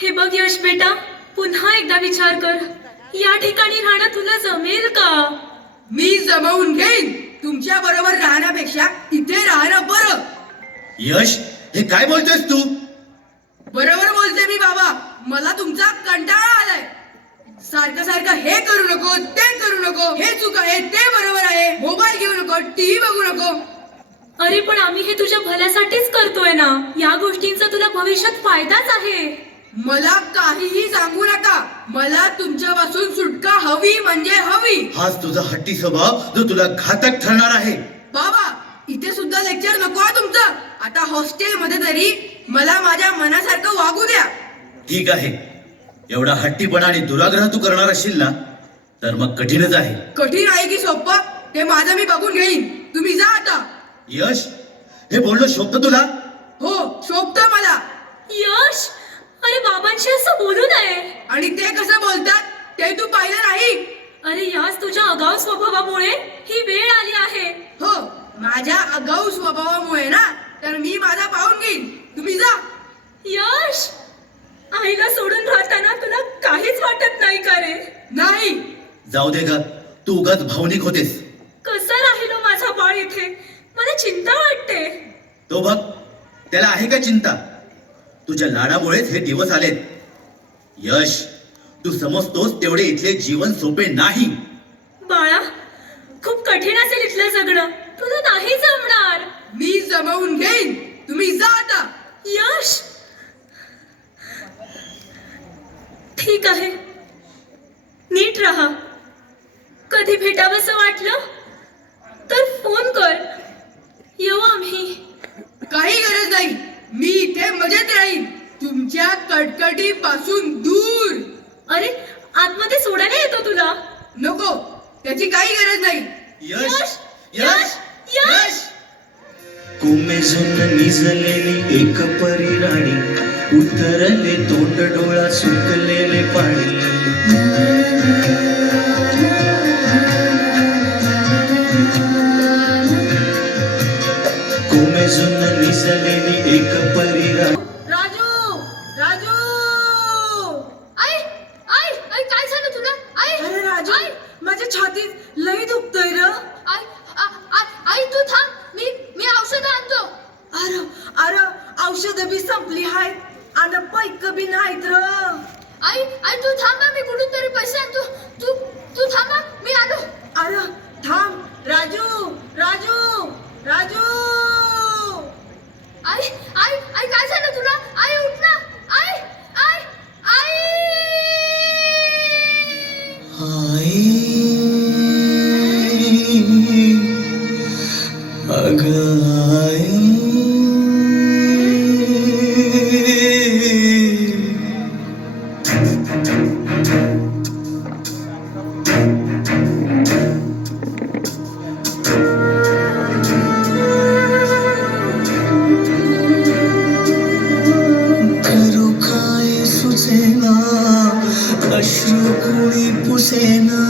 हे बघ यश बेटा, पुन्हा एकदा विचार कर. या ठिकाणी राहणं तुला जमेल का? मी जमवून घेईन. तुमच्या बरोबर राहण्यापेक्षा इथे राहणं बरं. यश, हे काय बोलतोयस तू? बरोबर बोलते मी बाबा. मला तुमचा कंटाळा आलाय. सारखं सारखं हे करू नको, ते करू नको, हे चूक आहे, ते बरोबर आहे, मोबाईल घेऊ नको, टीव्ही बघू नको. अरे पण आम्ही हे तुझ्या भल्यासाठीच करतोय ना. या गोष्टींचा तुला भविष्यात फायदाच आहे. मला काहीही सांगू नका. मला तुमच्यापासून सुटका हवी म्हणजे हवी. हाच तुझा हट्टी स्वभाव जो तुला घातक ठरणार आहे. बाबा, इथे सुद्धा लेक्चर नको आहे तुमचं. आता हॉस्टेल मध्ये तरी मला माझ्या मनासारखं वागू द्या. ठीक आहे, एवढा हट्टीपणा आणि दुराग्रह तू करणार असशील ना, तर मग कठीणच आहे. कठीण आहे की सोपं ते माझं मी बघून घेईन. तुम्ही जा आता. यश, हे बोलणं शोभतं तुला? हो, शोभतं मला. यश, अरे बाबांशी असं बोलू नये. आणि ते कसं बोलतात ते तू पाहिलं नाही. अरे याच तुझ्या आगाऊ स्वभावामुळे ही वेळ आली आहे. हो, माझ्या आगाऊ स्वभावामुळे ना. तर मी माझा पाहून घेईन. तुम्ही जा. यश, आईला सोडून राहताना तुला काहीच वाटत नाही का रे? नाही. जाऊ दे ग, तू उगाच भावनिक होतेस. कसं राहिलो माझा बाळ इथे? मला चिंता वाटते. तो बघ, त्याला आहे का चिंता? तुझ्या लाडामुळेच हे दिवस आलेत. यश, तू समजतोस तेवढे इथले जीवन सोपे नाही. बाळा, खूप कठीण असेल इथलं जगणं. तुला नाही जमणार. मी जमवून घेईन. तुम्ही जा आता. यश, ठीक आहे, नीट राहा. कधी भेटावंसं वाटलं तर फोन कर. येऊ आम्ही. काही गरज नाही. मी इथे मजेत राहीन, तुमच्या कटकटी पासून दूर. अरे, आतमध्ये सोडायला येतो तुला. नको, त्याची काही गरज नाही. यश, यश, यश. कोमेजून निजलेली एक परी राणी, उतरले तोंड डोळा सुकलेले पाणी. कोमेजून निजलेली एक परी राणी. राजू, राजू. आई, आई, आई, काय झालं तुला? आई, अरे राजू, आई, माझ्या छातीत लई दुखतंय र. आई, आई, तू थांब. मी औषध आणतो. अरे अरे, औषध बी संपली हाय आणि पैक बी नाहीत र. आई, तू थांबा. मी कुठून तरी पैसे आणतो. तू थांबा, मी आलो. अरे थांब. राजू, राजू, राजू. आई, काय झालं तुला? आई, उठ ना. आई, आई, आई. आई, अगं आई. करू काय सुचेना, अश्रू कुणी पुसेना.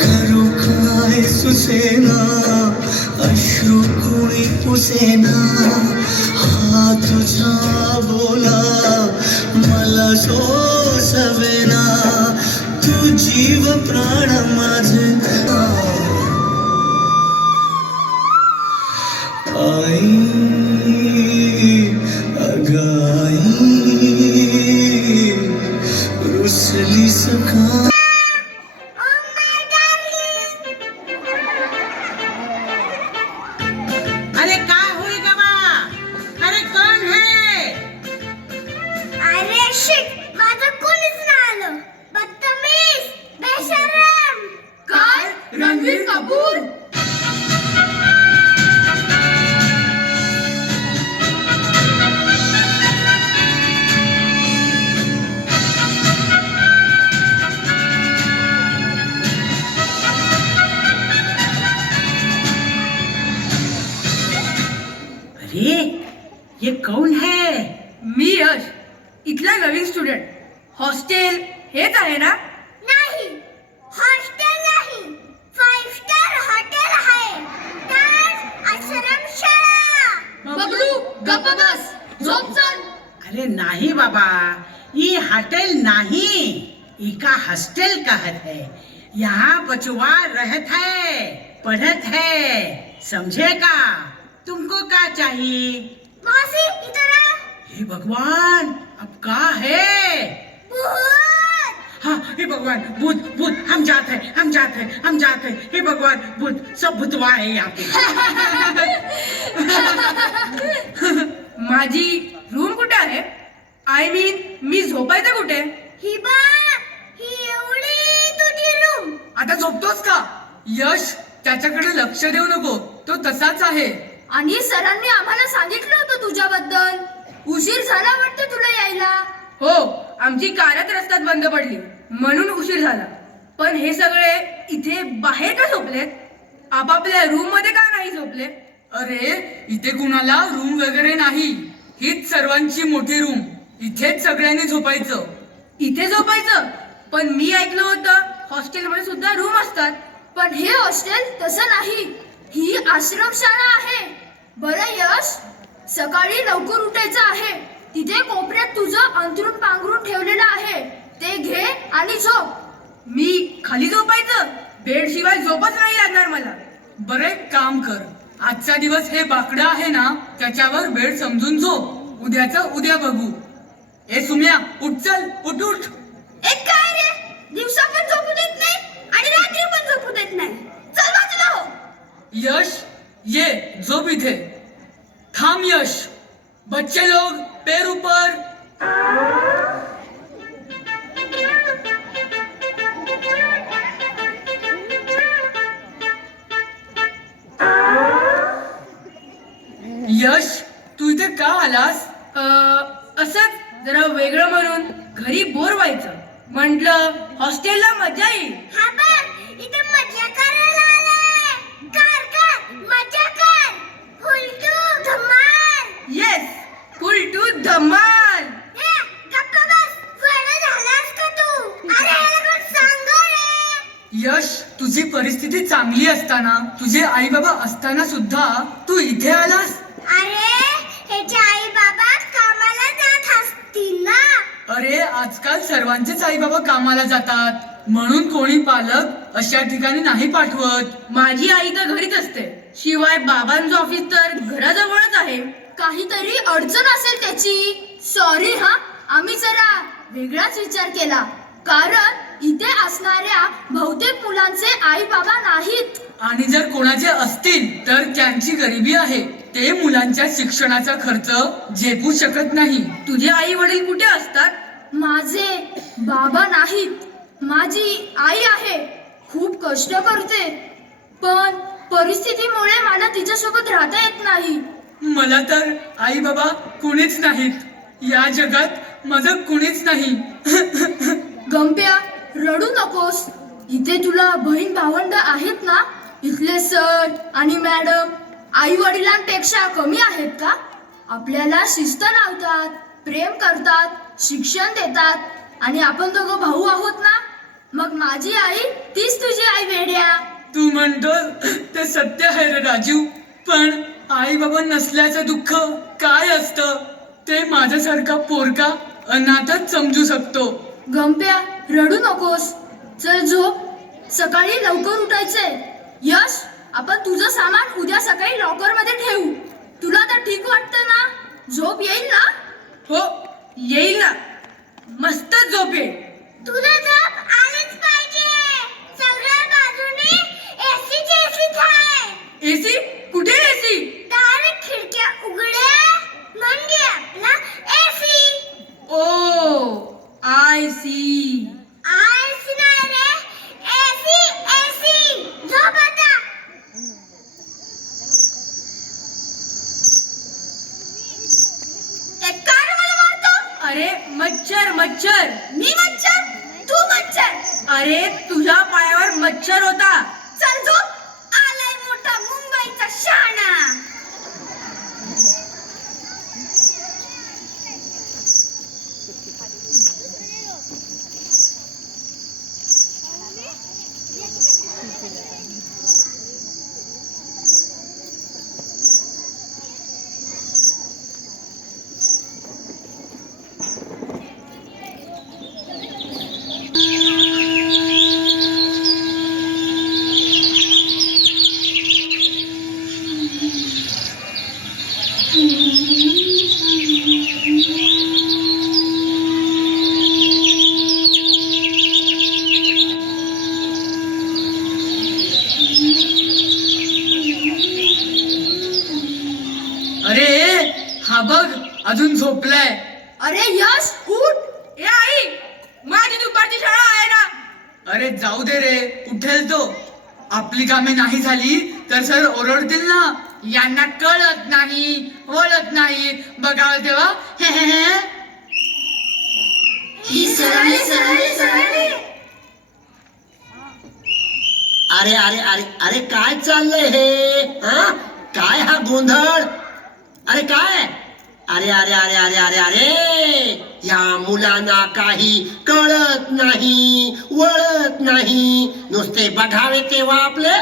करू काय सुचेना, अश्रू कुणी पुसेना. हा तुझा बोला मला सोसवेना. तू जीव प्राण माझे आई, अगं आई. रुसली सका. अरे काय होई गवा? अरे कोण है? अरे शिट, माझं कोणीच नाही आलं. बदतमीज, बेशरम. काय? रणवीर कपूर. अरे ये कौन है? मी यश, इथला नवीन स्टुडंट. हॉस्टेल हेच आहे ना? नाही, हॉस्टेल नाही, 5 स्टार हॉटेल आहे. त्यात गप्प बस, झोप चल. अरे नहीं बाबा, ये होटल नहीं, इका हॉस्टल कहत है. यहाँ बचवा रहत है, पढ़त है, समझे का? तुमको क्या चाहिए? मौसी इधर आ. हे भगवान, अब का है? भूत. हाँ, हे भगवान, भूत भूत, हम जाते हैं, हम जाते हैं, हम जाते हैं. हे भगवान, भूत, सब भूतवा है यहाँ पे. माझी रूम कुठे आहे? आय मीन मी झोपायचं कुठे? ही बघ, ही एवढी तुझी रूम. आता झोपतोस का? यश, त्याच्याकडे लक्ष देऊ नको, तो तसाच आहे. आणि सरांनी आम्हाला सांगितलं होतं तुझ्याबद्दल. उशीर झाला वाटतं तुला यायला. हो, आमची कारच रस्त्यात बंद पडली म्हणून उशीर झाला. पण हे सगळे इथे बाहेर का झोपलेत? आपापल्या रूम मध्ये का नाही झोपले? अरे, इथे कुणाला रूम वगैरे नाही. हीच सर्वांची मोठी रूम. इथेच सगळ्यांनी झोपायचं. इथे झोपायचं? पण मी ऐकलं होतं हॉस्टेलमध्ये सुद्धा रूम असतात. पण हे हॉस्टेल तसं नाही, ही आश्रमशाळा आहे. बरं यश, सकाळी लवकर उठायचं आहे. तिथे कोपऱ्यात तुझं अंथरूण पांघरून ठेवलेलं आहे, ते घे आणि झोप. मी खाली झोपायचं? बेड शिवाय झोपच नाही लागणार मला. बरं, एक काम कर, आजचा दिवस हे बाकडं आहे ना, त्याच्यावर बेड समजून झोप. उद्याचं उद्या बघू. ए सुम्या, उठ, चल, उठ उठ. एक काय रे, दिवसा पण झोपू देत नाही आणि रात्री पण झोपू देत नाही. चल बाजूला हो. यश, ये झोप इथे. थांब यश. बच्चे लोग पैर ऊपर. यश, तू इथे का आलास? असंच जरा वेगळं म्हणून. घरी बोर व्हायचं म्हटलं, हॉस्टेलला मजा येईल. हा बघ, इथे मजा करायला आलाय. कर मजा कर. फुल टू धमाल. येस, फुल टू धमाल. ए, गप्प बस. वेडा झालास का तू? अरे याला कोण सांग रे. यश, तुझी परिस्थिती चांगली असताना, तुझे आई बाबा असताना सुद्धा तू इथे आलास. अरे ह्याचे आई बाबा कामाला जात असतील ना. अरे, आजकाल सर्वांचेच आई बाबा कामाला जातात, म्हणून कोणी पालक अशा ठिकाणी नाही पाठवत. माझी आई तर घरीच असते. शिवाय बाबांचं ऑफिस तर घराजवळच आहे. काहीतरी अडचण असेल त्याची. सॉरी हा, आम्ही जरा वेगळाच विचार केला. कारण इथे असणाऱ्या बहुतेक मुलांचे आई बाबा नाहीत. आणि जर कोणाचे असतील तर त्यांची गरिबी आहे. ते मुलांच्या शिक्षणाचा खर्च झेपू शकत नाही. तुझे आई वडील कुठे असतात? माझे बाबा नाहीत, माझी आई आहे. खूप कष्ट करते, पण परिस्थितीमुळे मला तिच्यासोबत राहता येत नाही. मला तर आई बाबा कुणीच नाहीत. या जगात माझं कुणीच नाही. गंप्या, रडू नकोस. इथे तुला बहीण भावंड आहेत ना. इथले सर आणि मॅडम आई वडिलांपेक्षा कमी आहेत का? आपल्याला शिस्त लावतात, प्रेम करतात, शिक्षण देतात. आणि आपण दोघं भाऊ आहोत ना. मग माझी आई तीच तुझी आई वेड्या. तू म्हणतोस ते सत्य आहे रे राजू. पण आई बाबा नसल्याचं दुःख काय असतं ते माझ्यासारखा पोरका अनाथच समजू शकतो. गंप्या, रडू नकोस. चल झोप. सकाळी लवकर उठायचंय. यश, आपण तुझं सामान उद्या सकाळी लॉकर मध्ये ठेवू. तुला तर ठीक वाटतं ना? झोप येईल ना? हो, येईल ना. मस्त झोप येईल. तुला झोप आलीच पाहिजे. सगळ्या बाजूने एसीची एसीच आहे. एसी? कुठे एसी? दार खिडक्या उघड्या म्हणजे आपला AC. Oh, I see. I see नाही रे, एसी एसी. झोप आता. एक काय मला मारतो? अरे मच्छर मच्छर. मी मच्छर, तू मच्छर. अरे, तुझ्या पायावर मच्छर होता. चल झोप. आलाय मोठा मुंबईचा शाणा. हा बघ अजून झोपलाय. अरे यश उठ. ए आई, माझी दुपारची शाळा आहे ना. अरे जाऊ दे रे, उठेल तो. आपली कामे नाही झाली तर सर ओरडतील ना. यांना कळत नाही, वळत नाही, बघावं तेव्हा ही सरळी सरळी सरळी. अरे अरे अरे अरे काय चाललंय हे? हा काय हा गोंधळ? अरे काय? अरे अरे अरे अरे अरे अरे या मुलांना काही कळत नाही, वळत नाही, नुसते बघावे तेव्हा आपले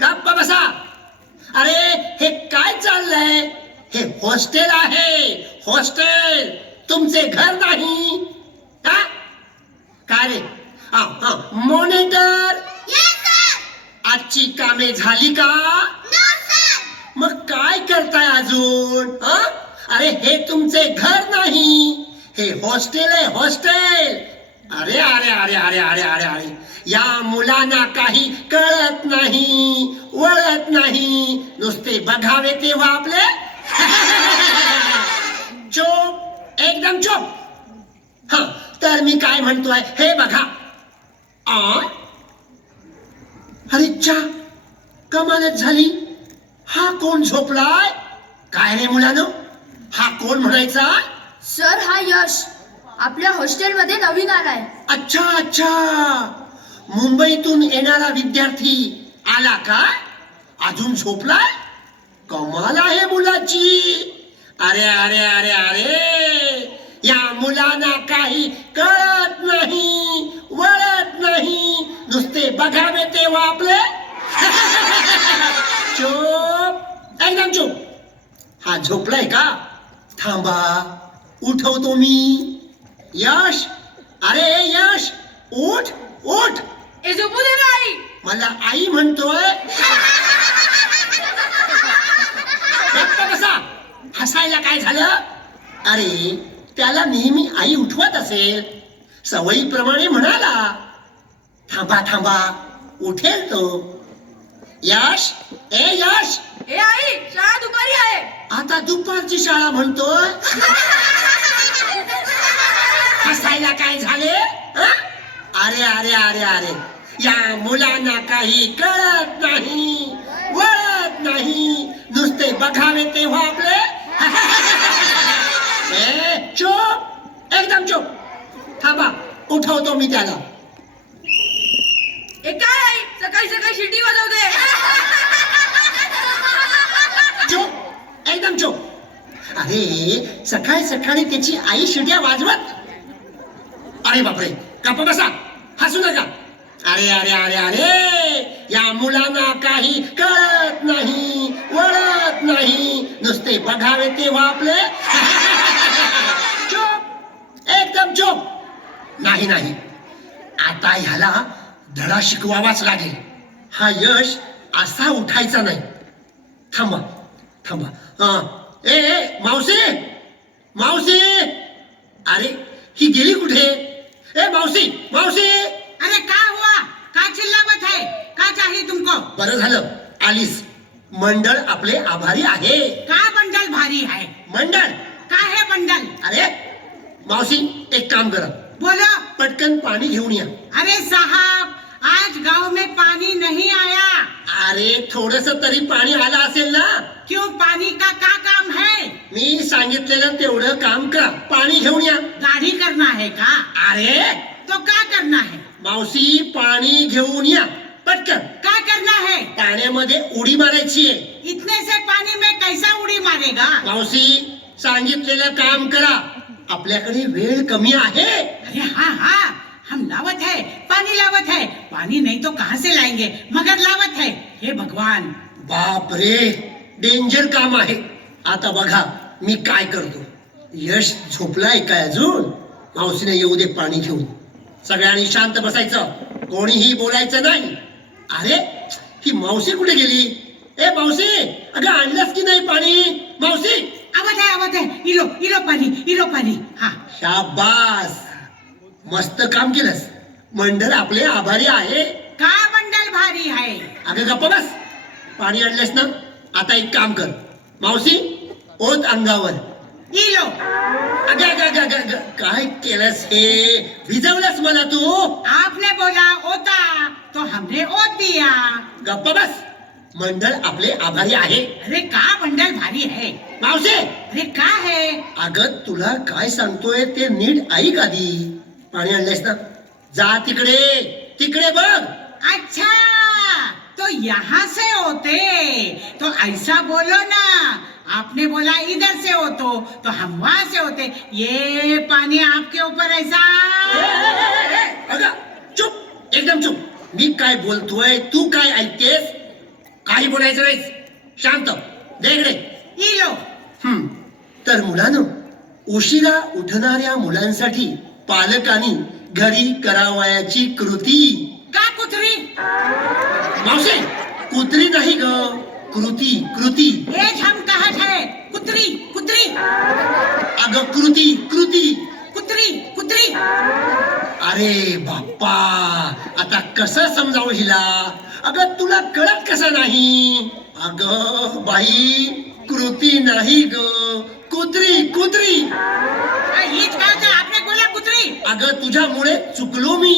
गप्प बसा. अरे हे काय चाललंय? हे हॉस्टेल आहे, हॉस्टेल, तुमचे घर नाही का? काय रे? मॉनिटर, आजची कामे झाली का? मग काय करताय अजून? अरे हे तुमचे घर नाही, हे हॉस्टेल आहे, हॉस्टेल. अरे अरे अरे अरे अरे अरे अरे या मुलांना काही कळत नाही, वळत नाही, नुसते बघावे तेव्हा आपले चुप, एकदम चुप. हा तर मी काय म्हणतोय हे बघा. अरे चा कमालच झाली. हा कोण झोपलाय? काय रे मुलानो, हा कोण म्हणायचा? सर हा यश आपल्या हॉस्टेलमध्ये नवीन आलाय. अच्छा अच्छा, मुंबईतून येणारा विद्यार्थी आला का? अजून झोपलाय? कमाल आहे मुलाची. अरे अरे अरे अरे या मुलांना काही कळत नाही, वळत नाही, नुसते बघावे तेव्हा आपले चुप, एकदम चुप. हा झोपलाय का? थांबा, उठवतो मी. यश, अरे यश, उठ उठ. ए झोपू दे ना आई. मला आई म्हणतोय. गप्प बसा. हसायला काय झालं? अरे त्याला नेहमी आई उठवत असेल, सवयीप्रमाणे म्हणाला. थांबा थांबा, उठेल तो. यश, ए यश. ए आई, शाळा दुपारी आहे. आता दुपारची शाळा म्हणतोय. हसायला काय झाले? अरे अरे अरे अरे या मुलांना काही कळत नाही, वळत नाही, नुसते बघावे तेव्हा आपले चुप, एकदम चुप. थांबा, उठवतो मी त्याला. ए काय आई, सकाळी सकाळी शिटी वाजवते. चुप, एकदम चुप. अरे सकाळी सकाळी त्याची आई शिट्या वाजवत? अरे बापरे, गप्प बसा, हसू नका. अरे अरे अरे अरे या मुलांना काही कळत नाही, वळत नाही, नुसते बघावे तेव्हा आपले चुप, एकदम चुप. नाही नाही, आता ह्याला धडा शिकवावाच लागेल. हा यश असा उठायचा नाही. थांबा थांबा. ए मावशी, मावशी. अरे ही गेली कुठे? ए मावशी, मावशी. अरे क्या हुआ? क्या चिल्लावत है? क्या चाहिए तुमको? बरं झालं आलीस. मंडळ आपले आभारी आहे. का बंडल भारी है? मंडळ? का है बंडल? अरे मावशी, एक काम करा, बोलो. पटकन पाणी घेऊन या. अरे साहब, आज गांव में पानी नहीं आया. अरे थोडस तरी पाणी आलं असेल ना? क्यों, पानी का क्या काम है? मी सांगितलेलं तेवढं काम करा, पाणी घेऊन या. दाढ़ी करना है का? अरे तो क्या करना है? मावशी, पाणी घेऊन या पटकन. क्या करना है? पाण्यामध्ये उडी मारायची आहे. इतने से पानी में कैसा उड़ी मारेगा? मावशी, सांगितलेलं काम करा, आपल्याकडे वेळ कमी आहे. अरे हाँ हाँ, हम लावत है, पानी लावत है. पानी नहीं तो कहाँ से लाएंगे, मगर लावत है. हे भगवान. बाप रे, डेंजर काम आहे. आता बघा मी काय करतो. यश झोपलाय काय अजून? मावशीने येऊ दे पाणी घेऊन. सगळ्यांनी शांत बसायचं, कोणीही बोलायचं नाही. अरे ही मावशी कुठे गेली? ए मावशी, अगं आणलंस की नाही पाणी? मावशी. आवत है. इलो इलो पानी, इलो पानी. हाँ. शाबास, मस्त काम केलंस. मंडळ आपले आभारी आहे. का बंडल भारी है? अगं गप्प बस. पाणी आणलंस ना, आता एक काम कर, मावशी ओत अंगावर. इलो काय केलंस हे? भिजवलंस मला तू. आपने बोला ओता तो हमने ओत दिया. गप्पा बस. मंडळ आपले आभारी आहे. अरे का बंडल भारी है? मावशी अरे का है? अगं तुला काय सांगतोय ते नीट ऐक आधी. पाणी आणलंयस ना? जा तिकडे, तिकडे बघ. अच्छा तो यहाँ से होते तो ऐसा बोलो ना. आपने बोला इधर से हो तो हम वहां से होते. ये पानी आपके ऊपर ऐसा. अगं चुप, एकदम चुप. मी काय बोलतोय तू काय ऐकतेस? काही बोलायचं नाही. शांत. दे इकडे. इलो. तर मुलांनो, उशिरा उठणाऱ्या मुलांसाठी पालकांनी घरी करावयाची कृती. का कुतरी? मावशी कुत्री नाही ग, कृती कृती. एज हम कहत है कुतरी कुतरी अगं कृती कृती. कुतरी कुतरी. अरे बाप्पा, आता कसं समजावं हिला? अगं तुला कळत कसं नाही? अगं बाई, कृती नाही ग, कुत्री कुत्री. हीच काय तर आपने बोला कुतरी. अगं तुझ्यामुळे चुकलो मी.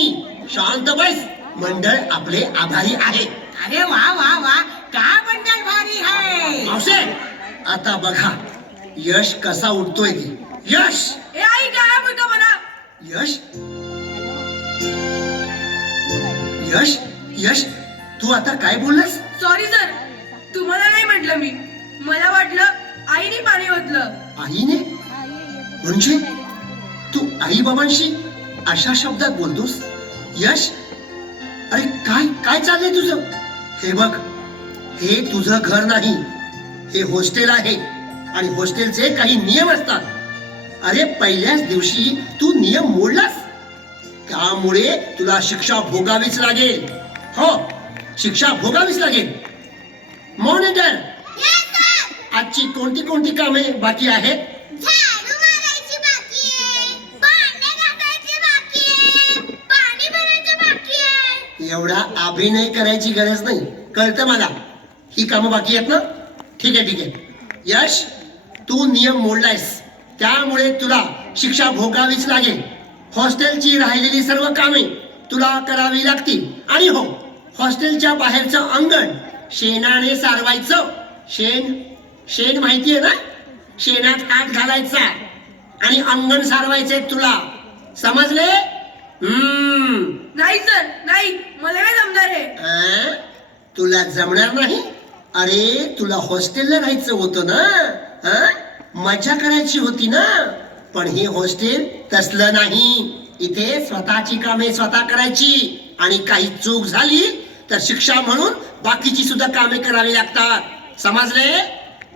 शांत बस. मंडळ आपले आभारी आहे. अरे वा वा वा का बंडल भारी है. मावशे आता बघा यश कसा उठतोय ते. यश ए आई काय बोलतो म्हणा. यश यश यश तू आता काय बोललास? सॉरी सर, तुम्हाला नाही म्हटलं मी. मला वाटलं आईने पाणी ओतलं. आईने? म्हणजे तू आई बाबांशी अशा शब्दात बोलतोस? यश अरे काय काय चाललंय तुझं? हे बघ, हे तुझं घर नाही, हे हॉस्टेल आहे आणि हॉस्टेलचे काही नियम असतात. अरे पहिल्याच दिवशी तू नियम मोडलास, त्यामुळे तुला शिक्षा भोगावीच लागेल. हो, शिक्षा भोगावीच लागेल. मॉनिटर, आजची कोणती कोणती कामे बाकी आहेत? झाडू मारायची बाकी आहे, भांडे घासायचे बाकी आहे, पाणी भरायचं बाकी आहे. एवढा अभिनय करायची गरज नाही, कळतं मला. ही कामं बाकी आहेत ना? ठीक आहे ठीक आहे. यश, तू नियम मोडलायस, त्यामुळे तुला शिक्षा भोगावीच लागेल. हॉस्टेलची राहिलेली सर्व कामे तुला करावी लागतील. आणि हो, हॉस्टेलच्या बाहेरचं अंगण शेणाने सारवायचं. शेण शेण माहितीये ना? शेणात हात घालायचा आणि अंगण सारवायचंय तुला. समजले? नाही सर, नाही, मला नाही जमणार हे. तुला जमणार नाही? अरे तुला हॉस्टेलला राहायचं होतं ना, मजा करायची होती ना. पण हे हॉस्टेल तसलं नाही. इथे स्वतःची कामे स्वतः करायची आणि काही चूक झाली तर शिक्षा म्हणून बाकीची सुद्धा कामे करावी लागतात. समजले?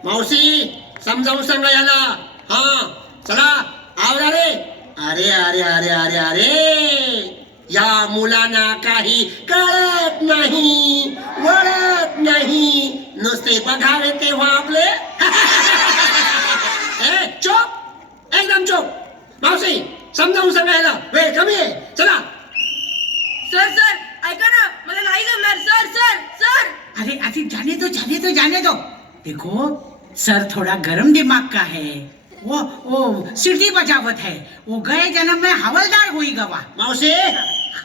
मावशी समजावून सांगा याला. हा चला आवरा रे. अरे अरे अरे अरे अरे, या मुलांना काही कळत नाही, वळत नाही, नुसते बघावे तेव्हा आपले. चोप, एकदम चोप. मावशी समजावून सांगायला वेळ कमी आहे. चला. सर सर ऐका ना, मला नाही जमणार. Sir sir sir. अरे अभी जाने दो जाने दो जाने दो. देखो सर थोड़ा गरम दिमाग का है. वो सीटी बजावत है. वो गए जन्म में हवलदार हुई गवा. मावशी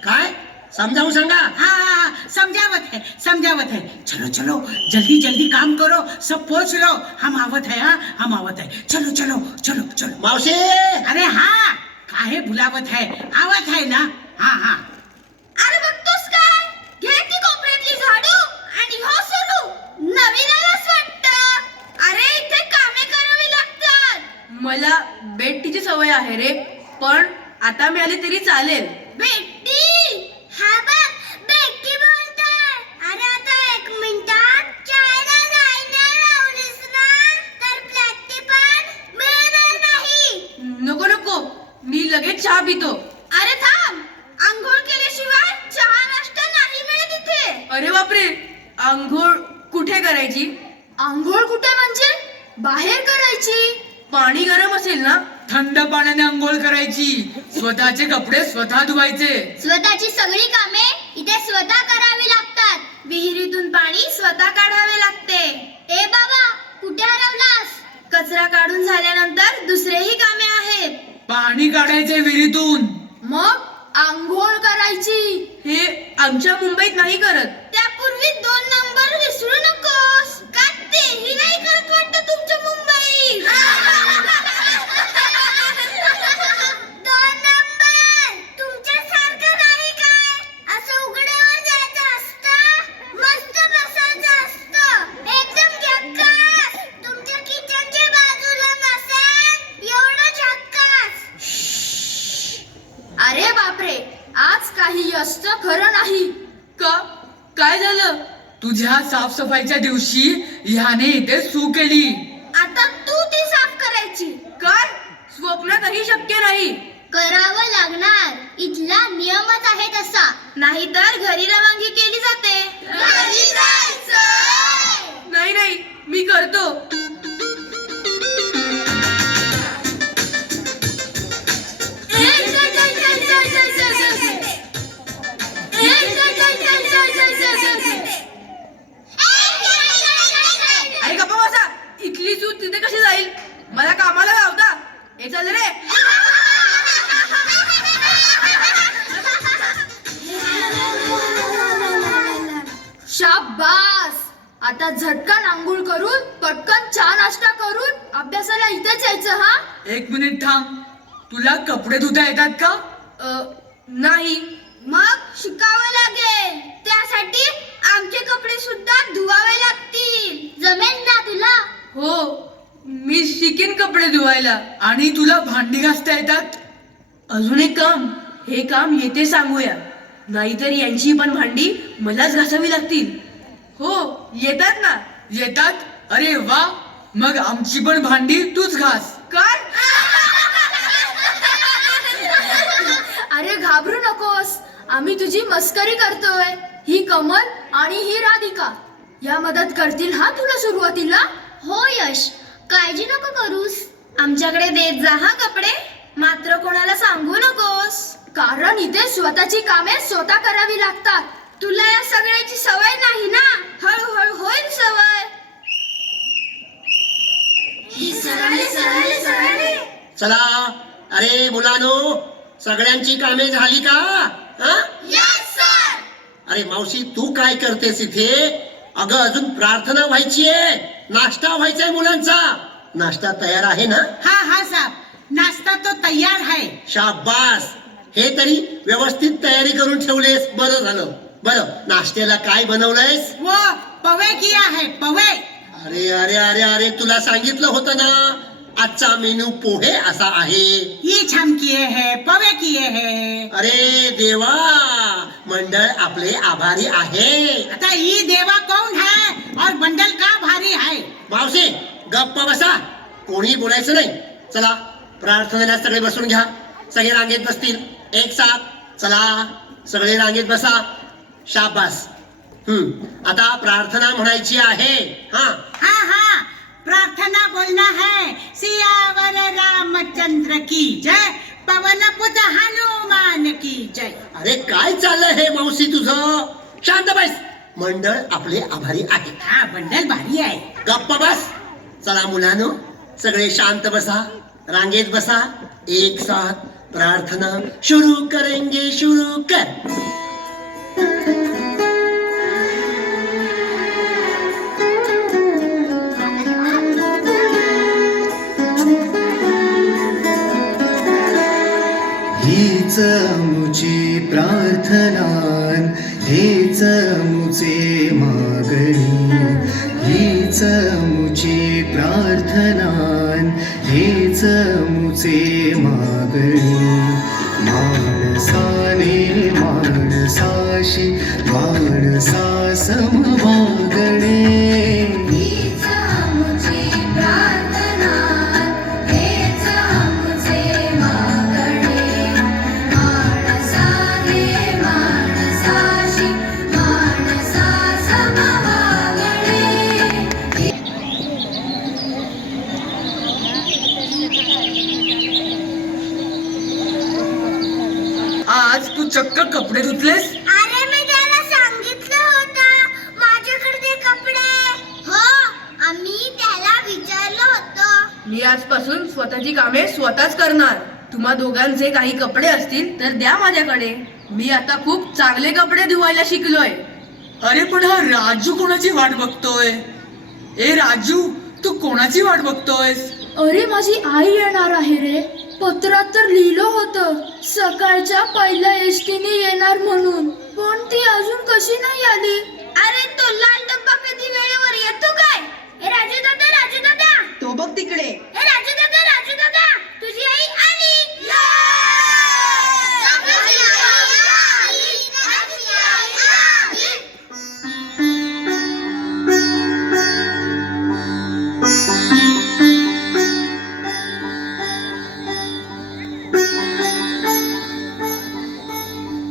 काय समजावून सांगा. हाँ समझावत है. चलो चलो जल्दी जल्दी काम करो, सब पहुंच लो. हम आवत है. हाँ हम आवत है. चलो चलो चलो चलो. मावशी अरे हाँ काहे बुलावत है, आवत है ना. हाँ हाँ. अरे बघतोस काय? घे ती कोपऱ्यातली झाडू आणि हो सुरू. नवीन आलास वाटतं. अरे इथे कामे करावी लागतात. मला बेटीची सवय आहे रे, पण आता मिळाली तरी चालेल. बेटी, हा बघ बेटी बोलताय. अरे आता 1 मिनिटात चायला जायला लावलीस ना तर प्रत्येक मिळणार नाही. नको नको, मी लगेच चहा पितो. अरे थांब, आंघोळ केल्याशिवाय चहा नाश्ता नाही मिळत इथे. अरे बापरे, आंघोळ कुठे करायची? आंघोळ कुठे म्हणजे? बाहेर करायची. पाणी गरम असेल ना? थंड पाण्याने आंघोळ करायची. स्वतःचे कपडे स्वतः धुवायचे. स्वतःची सगळी कामे इथे स्वतः करावी लागतात. विहिरीतून पाणी स्वतः काढावे लागते. ए बाबा, कुठे हरवलास? कचरा काढून झाल्यानंतर दुसरेही कामे आहेत. पाणी काढायचे विहिरीतून. मग आंघोळ करायची. हे आमच्या मुंबईत नाही करत. त्यापूर्वी 2 नंबर विसरू नकोस. का तेही नाही करत वाटतं तुमच्या मुंबईत? 2 नंबर तुमच्यासारखं नाही काय? असं उघड्यावर जायचं असतं, मस्त बसायचं असतं, एकदम झक्कास. तुमच्या किचनच्या बाजूला नसेल एवढं झक्कास. अरे बापरे, आज काही असतं खरं नाही. का? काय झालं? तुझ्या साफसफाईच्या दिवशी ह्याने इथे सू केली. आता तू ती साफ करायची. काय? स्वप्नातही शक्य नाही. करावं लागणार. इथला नियमच आहे तसा. नाहीतर घरी रवानगी केली जाते. घरी जायचं. नाही नाही, मी करतो. अरे गप्पा बसा. इथली सूत तिथे कशी जाईल? मला कामाला लावता. हे चाल रे. शाबास. आता झटकन आंघोळ करून पटकन चहा नाश्ता करून अभ्यासाला इथेच यायचं. हा, 1 मिनिट थांब. तुला कपडे धुता येतात का? नाही. मग शिकावं लागेल. त्यासाठी आमचे कपडे सुद्धा धुवावे लागतील. जमेल ना तुला? हो, मी शिकेन कपडे धुवायला. आणि तुला भांडी घासता येतात? अजून एक काम. हे काम येते सांगूया, नाहीतर यांची पण भांडी मलाच घासावी लागतील. हो, येतात ना. येतात? अरे वा. मग आमची पण भांडी तूच घास. काय? अरे घाबरू नकोस, आम्ही तुझी मस्करी करतोय. ही कमल आणि ही राधिका या मदत करतील हा तुला सुरुवातीला. हो यश, काळजी नको करूस. आमच्याकडे देत जा हा कपडे. मात्र कोणाला सांगू नकोस. कारण इथे स्वतःची कामे स्वतः करावी लागतात. तुला या सगळ्याची सवय नाही ना. हळूहळू होईल सवय. चला, अरे मुलांनो, सगळ्यांची कामे झाली का? हा? Yes sir. अरे मावशी, तू काय करतेस इथे? अगं, अजून प्रार्थना व्हायची आहे, नाश्ता व्हायचाय मुलांचा. नाश्ता तयार आहे ना? हा हा साहब, नाश्ता तो तैयार है. शाबास. हे तरी व्यवस्थित तयारी करून ठेवलेस, बरं झालं. बरं, नाश्त्याला काय बनवलंयस? वो पवे किया है, पवे. अरे अरे अरे अरे, तुला सांगितलं होतं ना, आजचा मेनू पोहे असा आहे. ये छम किए है, पवे किए है. अरे देवा, मंडळ आपले आभारी आहे. आता ये देवा कौन है और बंडल का भारी है? मावशी, गप्प बसा, कोणी बोलायचं नाही. चला, प्रार्थनेला सगळे बसून घ्या. सगळे रांगेत बसतील एक साथ. चला, सगळे रांगेत बसा. शाबास. आता प्रार्थना म्हणायची आहे. हा हाँ हाँ, प्रार्थना बोलना है. सियावर रामचंद्र की जय, पवन पुत्र हनुमान की जय. अरे काय चाललंय हे मावशी तुझं? शांत बस. मंडळ आपले आभारी आहे. हाँ, बंडल भारी है. गप्प बस. चला मुलांनो, सगळे शांत बसा, रांगेत बसा. एक साथ प्रार्थना शुरू करेंगे. शुरू कर. हीच मुची प्रार्थना, हेच मुचे मागणी. हीच मुची प्रार्थना, हेच मुचे मागणी. माणसाने माणसाशी माणसा समवागणे. आज तू चक्क कपडे धुतलेस? अरे मी त्याला सांगितलं होतं माझ्याकडे ते कपडे. हो, आम्ही त्याला विचारलं होतं. आजपासून स्वतःची कामे स्वतःच करणार. तुम्हा दोघांचे काही कपडे असतील तर द्या माझ्याकडे. मी आता खूप चांगले कपडे धुवायला शिकलोय. अरे पण हा राजू कोणाची वाट बघतोय? ए राजू, तू कोणाची वाट बघतोयस? अरे माझी आई येणार आहे रे. पत्रात तर लिहिलं होतं सकाळच्या पहिल्या एसटीने येणार म्हणून, पण ती अजून कशी नाही आली? अरे तो लाल डब्बा कधी वेळेवर येतो काय? हे राजू दादा, राजू दादा, तो बघ तिकडे. हे राजू दादा, राजू दादा, तुझी आई आली.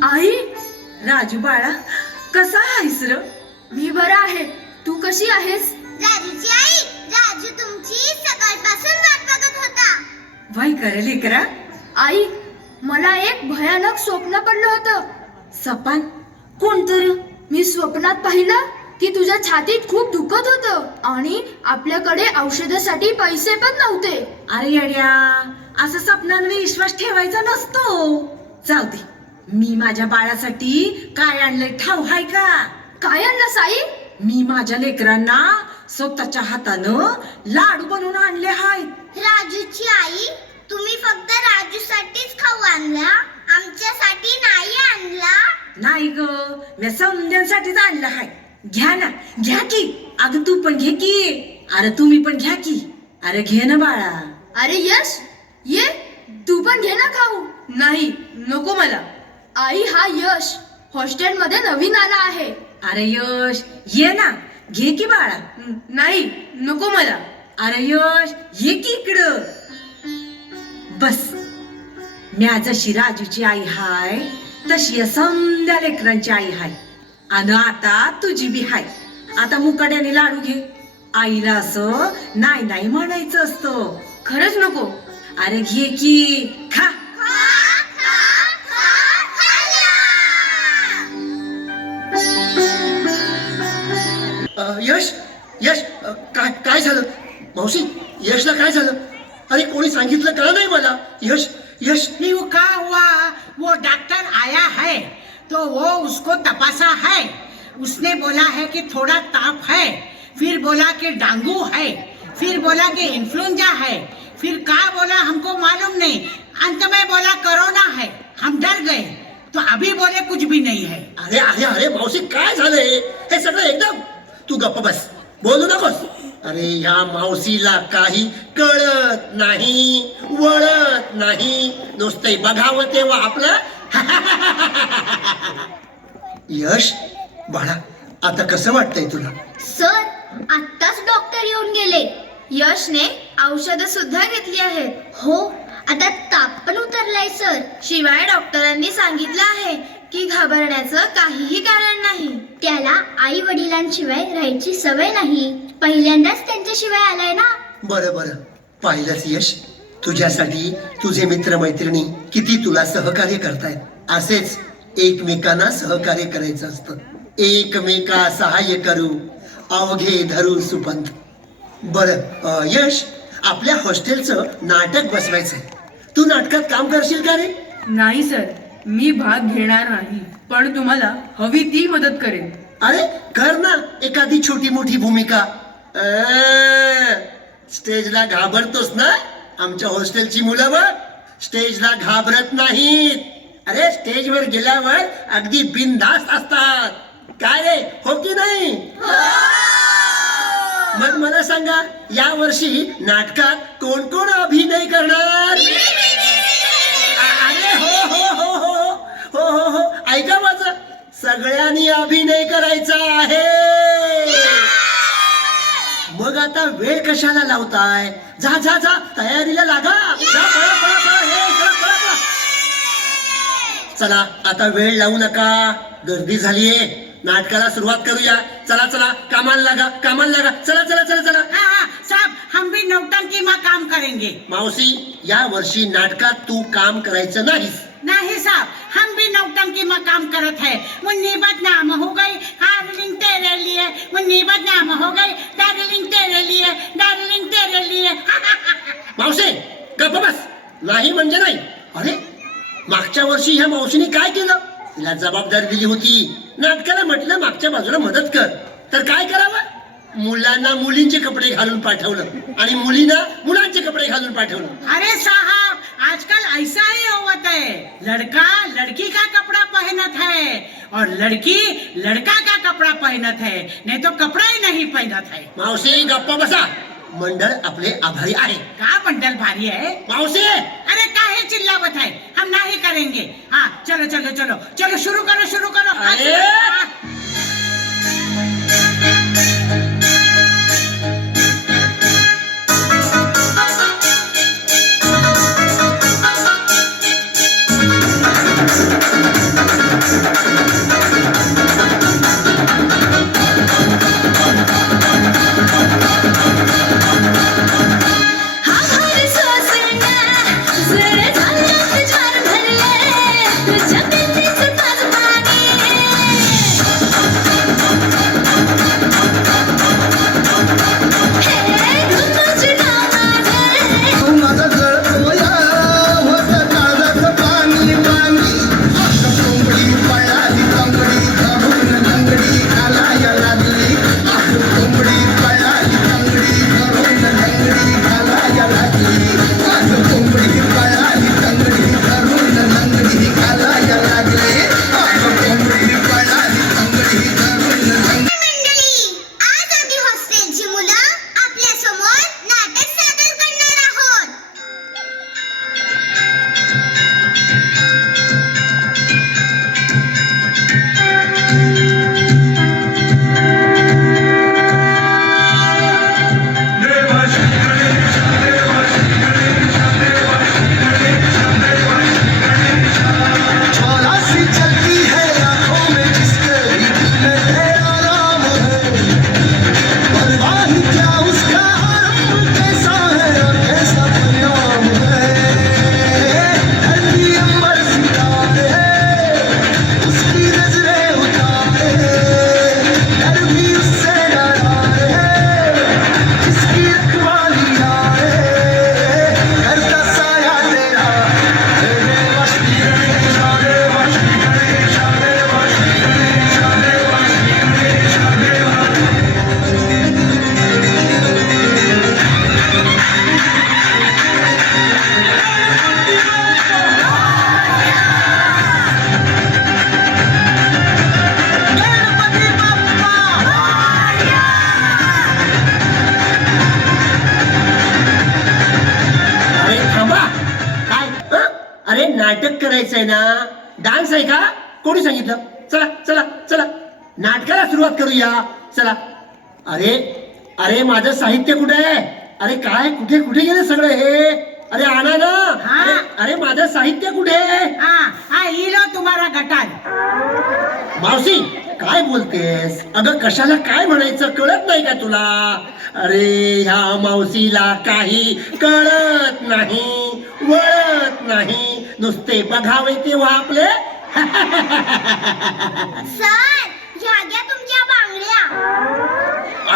आई, राजू बाळा, कसा आहेस र? मी बरा आहे. तू कशी आहेस? राजूची आई, राजू तुमची सकाळपासून वाट बघत होता. वाई करे लेकरा. आई, मला एक भयानक स्वप्न पडलं होतं. सपान कोणतर? मी स्वप्नात पाहिलं की तुझ्या छातीत खूप दुखत होतं आणि आपल्याकडे औषधासाठी पैसे पण नव्हते. अरे येड्या, असं स्वप्नांवर विश्वास ठेवायचा नसतो. जाऊ दे, मी माझ्या बाळासाठी काय आणलंय ठाव हाय का? काय आणलं साई? मी माझ्या लेकरांना स्वतःच्या हातानं लाडू बनवून आणले आहेत. राजूची आई, तुम्ही फक्त राजूसाठीच खाऊ आणला, आमच्यासाठी नाही आणला. नाही ग, मी समजांसाठीच आणलं हाय. घ्या ना, घ्या की. अगं तू पण घे की. अरे तुम्ही पण घ्या की. अरे घे ना बाळा. अरे यश, ये तू पण घे ना खाऊ. नाही, नको मला. आई, हा यश हॉस्टेलमध्ये नवीन आला आहे. अरे यश, ये ना, घे की बाळा. नाही, नको मला. अरे यश, ये की इकडं. बस, म्या जशी राजूची आई हाय तशी या समद्या लेकरांची आई हाय. आणि आता तुझी बी हाय. आता मुकाट्याने लाडू घे. आईला असं नाही नाही म्हणायचं असतं. खरंच नको. अरे घे की, खा. यश यश काय काय झालं मावशी? यशला काय झालं? अरे कोणी सांगितलं का नाही मला? यश यश नहीं वो क्या हुआ, वो डॉक्टर आया है तो वो उसको तपासा है. उसने बोला है कि थोड़ा ताप है, फिर बोला कि डेंगू है, फिर बोला कि इन्फ्लुएंजा है, फिर क्या बोला हमको मालूम नहीं. अंत में बोला कोरोना है. हम डर गए तो अभी बोले कुछ भी नहीं है. अरे अरे अरे मावशी काय झालंय? हे सगळं एकदम. तू गप्प बस, बोलू नकोस. अरे या मावशीला काही कळत नाही, वळत नाही, नुसते बघावं तेव्हा आपलं. यश बाळा, आता कसं वाटतंय तुला? सर, आत्ताच डॉक्टर येऊन गेले. यशने औषधं सुद्धा घेतली आहेत. हो, आता ताप पण उतरलाय सर. शिवाय डॉक्टरांनी सांगितलं आहे की घाबरण्याचं काहीही कारण नाही. त्याला आई वडिलांशिवाय राहायची सवय नाही. पहिल्यांदाच त्यांच्याशिवाय आलाय ना. बरं बरं, पाहिलंच यश, तुझ्यासाठी तुझे मित्रमैत्रिणी किती तुला सहकार्य करतायत. असेच एकमेकांना सहकार्य करायचं असतं. एकमेका सहाय्य करू, अवघे धरू सुपंथ. बरं यश, आपल्या हॉस्टेलचं नाटक बसवायचंय. तू नाटकात काम करशील का रे? नाही सर, मी भाग घेणार नाही, पण तुम्हाला हवी ती मदत करेन. अरे कर ना एखादी छोटी मोठी भूमिका. स्टेजला घाबरतोस ना? आमच्या हॉस्टेलची मुलं बघ स्टेजला घाबरत नाहीत. अरे स्टेजवर गेल्यावर अगदी बिनधास्त असतात. काय रे, हो की नाही? मग मला सांगा, या वर्षी नाटकात कोण कोण अभिनय करणार? अरे हो हो हो हो हो हो हो, ऐका माझं, सगळ्यांनी अभिनय करायचा आहे. मग आता वेळ कशाला लावताय? जा जा जा, तयारीला लागा. जा, पळा, पळा, पळा, हे, चला, पळा, पळा. चला आता वेळ लावू नका, गर्दी झालीये. नाटकाला सुरुवात करूया. चला चला, कामाला लागा, कामाला लागा. चला चला चला चला. हाँ, साहब, हम भी नौटंकी में काम करेंगे. मावशी, या वर्षी नाटकात तू काम करायचं नाहीस. नहीं साहब, हम भी नौटंकी में काम करत है. मुन्नी बदनाम हो गई, डार्लिंग तेरे लिए. मुन्नी बदनाम हो गई, डार्लिंग तेरे लिए, डार्लिंग तेरे लिए. मावशे गप्प बस. नाही म्हणजे नाही. अरे मागच्या वर्षी ह्या मावशीने काय केलं? तिला जबाबदारी दिली होती, नाटकाला म्हटलं मागच्या बाजूला मदत कर, तर काय करावं? मुलांना मुलींचे कपडे घालून पाठवलं आणि मुलींना मुलांचे कपडे घालून पाठवलं. अरे साहब, आजकल ऐसा ही होता है. लड़का लड़की का कपड़ा पहनत है और लड़की लड़का का कपड़ा पहनत है, नहीं तो कपड़ा ही नहीं पहनत है. मावशी गप्प बसा. मंडळ आपले आभारी आहे. का बंडल भारी है? मावशी अरे काहे चिल्लावत है? हम नहीं करेंगे. हाँ चलो चलो चलो चलो, शुरू करो शुरू करो. अरे! नाटक करायचंय ना, डान्स आहे का? कोणी सांगितलं? चला चला चला नाटकाला सुरुवात करूया. चला. अरे अरे माझं साहित्य कुठे आहे? अरे काय कुठे कुठे गेले सगळं हे? अरे आणा ना. अरे, अरे माझं साहित्य कुठे आहे? हाँ इलो तुम्हारा गटार. मावशी काय बोलतेस? अगं कशाला काय म्हणायचं कळत नाही का तुला? अरे ह्या मावशीला काही कळत नाही, वळत नाही, नुसते बघावे तेव्हा आपले. सर ह्या घ्या तुमच्या बांगड्या.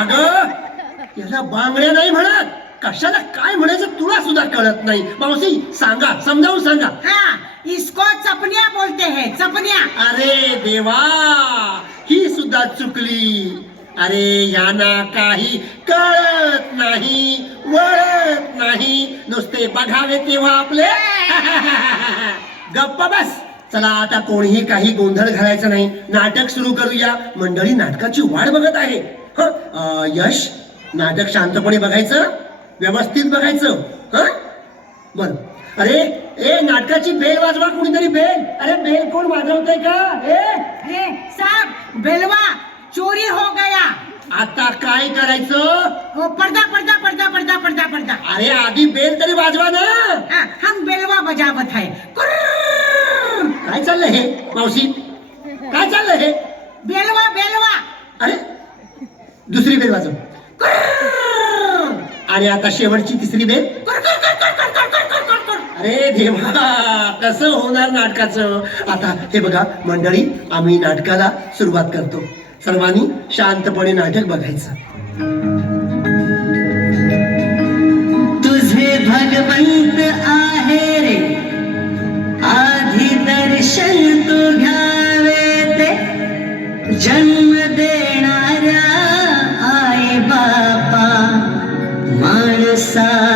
अगं याला बांगड्या नाही म्हणत. कशाला काय म्हणायचं तुला सुद्धा कळत नाही. मावशी सांगा, समजावून सांगा. हाँ इसको चपनिया बोलते हैं, चपनिया. अरे देवा, ही सुद्धा चुकली. अरे यांना काही कळत नाही, वळत नाही, नुसते बघावे तेव्हा आपले. गप्प बस. चला आता कोणीही काही गोंधळ घालायचा नाही, नाटक सुरू करूया. मंडळी नाटकाची वाट बघत आहे. यश, नाटक शांतपणे बघायचं, व्यवस्थित बघायचं. बर. अरे ए नाटकाची बेल वाजवा कोणीतरी. बेल. अरे बेल कोण वाजवतंय का? अरे साहब बेलवा चोरी हो गया. आता काय करायचं? वो पर्दा पर्दा पर्दा पर्दा पर्दा पर्दा. अरे आधी बेल तरी वाजवा ना. हम बेलवा बजावत है. काय चाललंय हे मावशी? काय चाललंय हे? बेलवा बेलवा. अरे दुसरी बेल वाजव. आणि आता शेवटची तिसरी बेल. अरे देवा, कसं होणार नाटकाचं? आता हे बघा मंडळी, आम्ही नाटकाला सुरुवात करतो. सर्वांनी शांतपणे नाटक बघायचं. तुझे भले सा